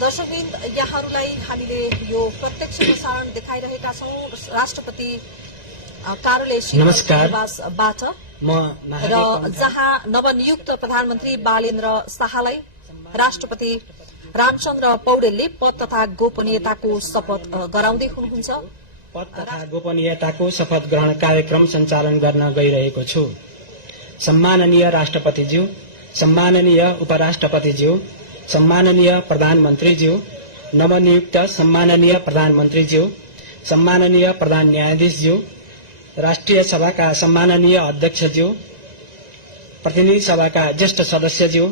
दर्शकवृन्द, यहाँहरूलाई हामीले यो प्रत्यक्ष प्रसारण देखाइरहेका छौं राष्ट्रपति कार्यालय निवासबाट र जहाँ नवनियुक्त प्रधानमन्त्री बालेन्द्र शाहलाई राष्ट्रपति रामचन्द्र पौडेलले पद तथा गोपनीयताको शपथ गराउँदै हुनुहुन्छ। पद तथा गोपनीयताको शपथ ग्रहण कार्यक्रम सञ्चालन गर्न गइरहेको छु। सम्माननीय राष्ट्रपतिज्यू, सम्माननीय उपराष्ट्रपतिज्यू, सम्माननीय प्रधानमन्त्रीज्यू, नवनियुक्त सम्माननीय प्रधानमन्त्रीज्यू, सम्माननीय प्रधान न्यायाधीशज्यू, राष्ट्रिय सभाका सम्माननीय अध्यक्षज्यू, प्रतिनिधि सभाका ज्येष्ठ सदस्यज्यू,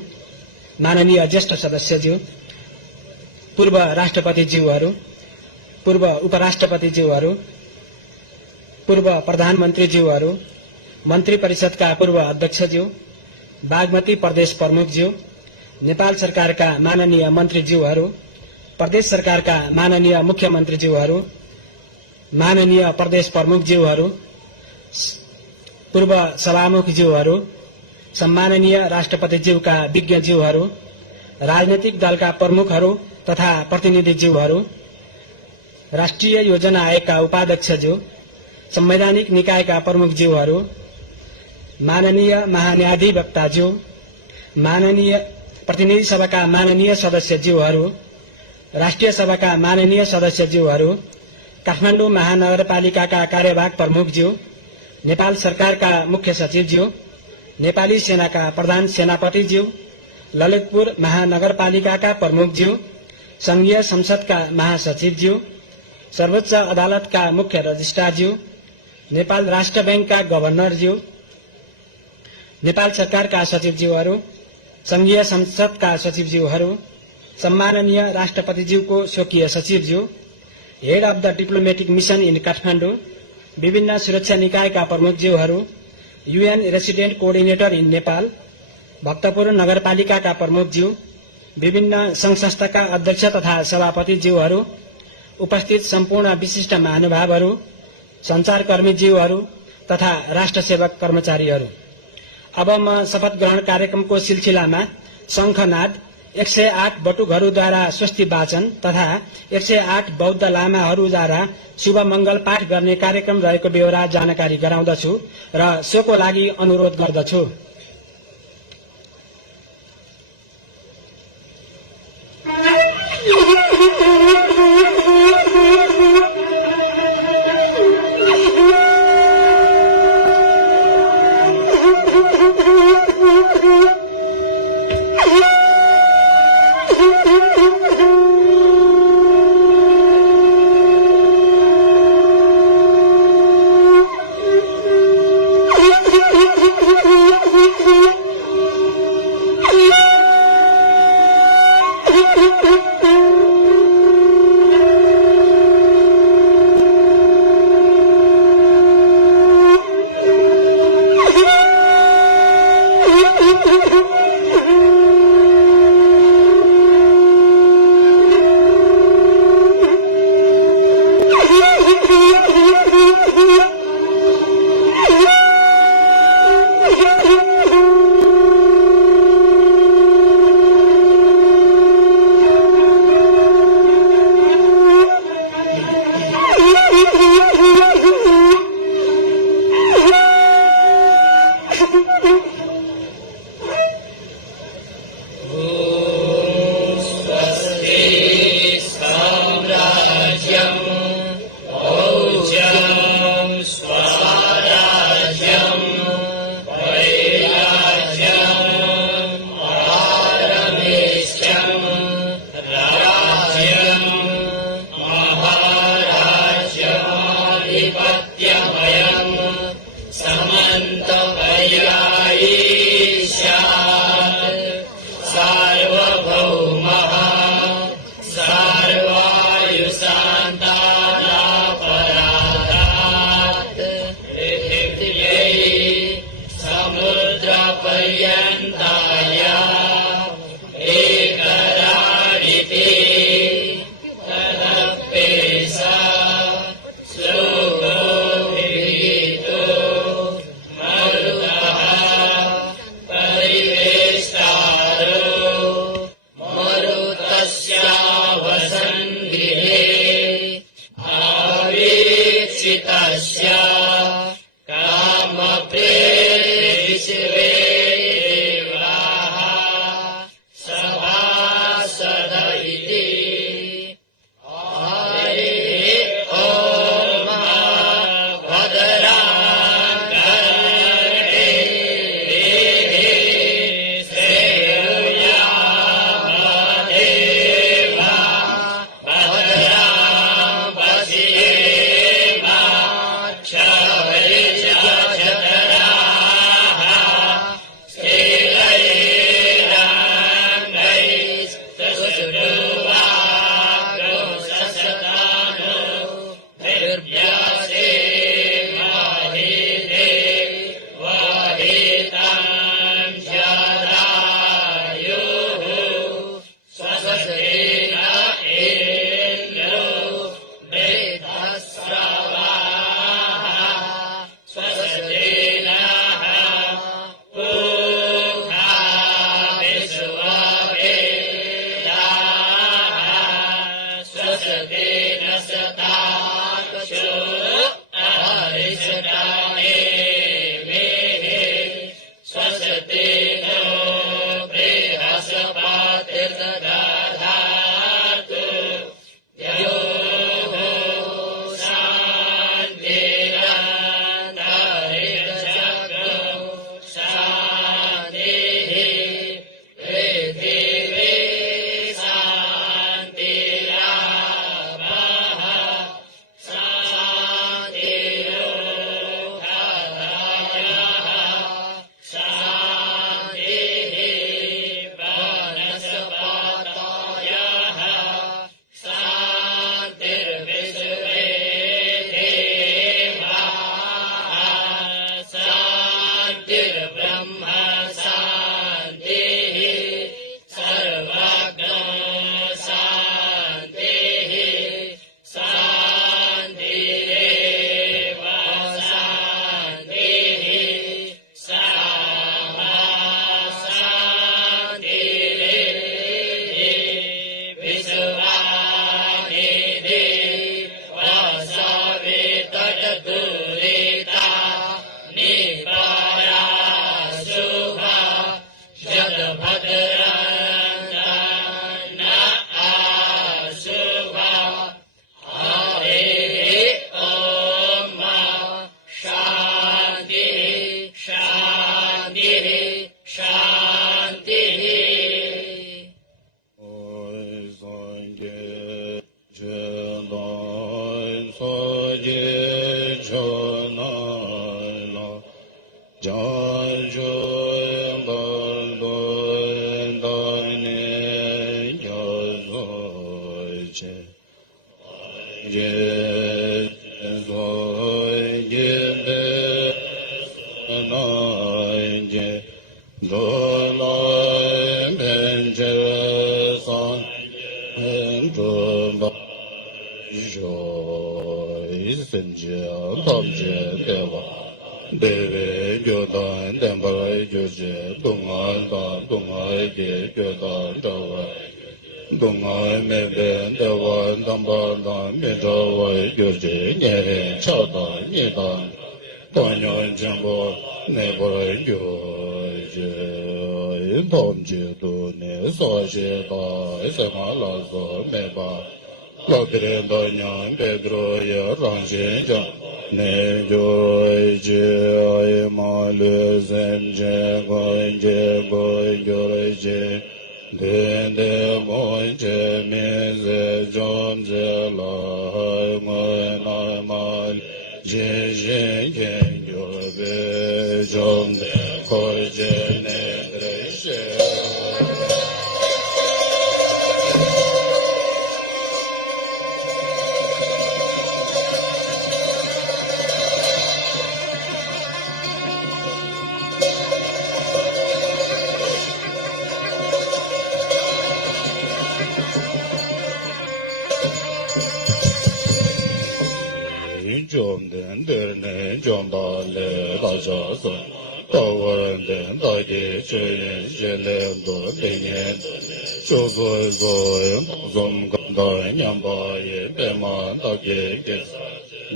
माननीय ज्येष्ठ सदस्यज्यू, पूर्व राष्ट्रपतिज्यूहरू, पूर्व उपराष्ट्रपतिज्यूहरू, पूर्व प्रधानमन्त्रीज्यूहरू, मन्त्री परिषदका पूर्व अध्यक्षज्यू, बागमती प्रदेश प्रमुखज्यू, नेपाल सरकारका माननीय मन्त्रीज्यूहरू, प्रदेश सरकारका माननीय मुख्यमन्त्रीज्यूहरू, माननीय प्रदेश प्रमुखज्यूहरू, पूर्व सभामुखज्यूहरू, सम्माननीय राष्ट्रपतिज्यूका विज्ञज्यूहरू, राजनैतिक दलका प्रमुखहरू तथा प्रतिनिधिज्यूहरू, राष्ट्रिय योजना आयोगका उपाध्यक्षज्यू, संवैधानिक निकायका प्रमुखज्यूहरू, माननीय महान्यायाधिवक्ताज्यू, माननीय प्रतिनिधि सभाका माननीय सदस्यज्यूहरू, राष्ट्रिय सभाका माननीय सदस्यज्यूहरू, काठमाडौँ महानगरपालिकाका कार्यवाहक प्रमुखज्यू, नेपाल सरकारका मुख्य सचिवज्यू, नेपाली सेनाका प्रधान सेनापतिज्यू, ललितपुर महानगरपालिकाका प्रमुखज्यू, संघीय संसदका महासचिवज्यू, सर्वोच्च अदालतका मुख्य रजिस्ट्रारज्यू, नेपाल राष्ट्र बैंकका गभर्नरज्यू, नेपाल सरकारका सचिवज्यूहरू, संघीय संसदका सचिवज्यूहरू, सम्माननीय राष्ट्रपतिज्यूको स्वकीय सचिवज्यू, head of the diplomatic mission in Kathmandu, विभिन्न सुरक्षा निकायका प्रमुखज्यूहरू, UN resident coordinator in Nepal, Bhaktapur नगरपालिकाका प्रमुखज्यू, विभिन्न संघ संस्थाका अध्यक्ष तथा सभापतिज्यूहरू, उपस्थित सम्पूर्ण विशिष्ट महानुभावहरू, संचारकर्मीज्यूहरू तथा राष्ट्र सेवक कर्मचारीहरू। अब म शपथ ग्रहण कार्यक्रमको सिलसिलामा शंखनाद, 108 बटुकहरूद्वारा स्वस्ति वाचन तथा 108 बौद्ध लामाहरूद्वारा शुभ मंगल पाठ गर्ने कार्यक्रम रहेको बेहोरा जानकारी गराउँदछु र सोको लागि अनुरोध गर्दछु।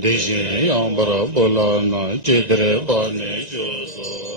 Deshin yang bara bola na chedre ba ne jo so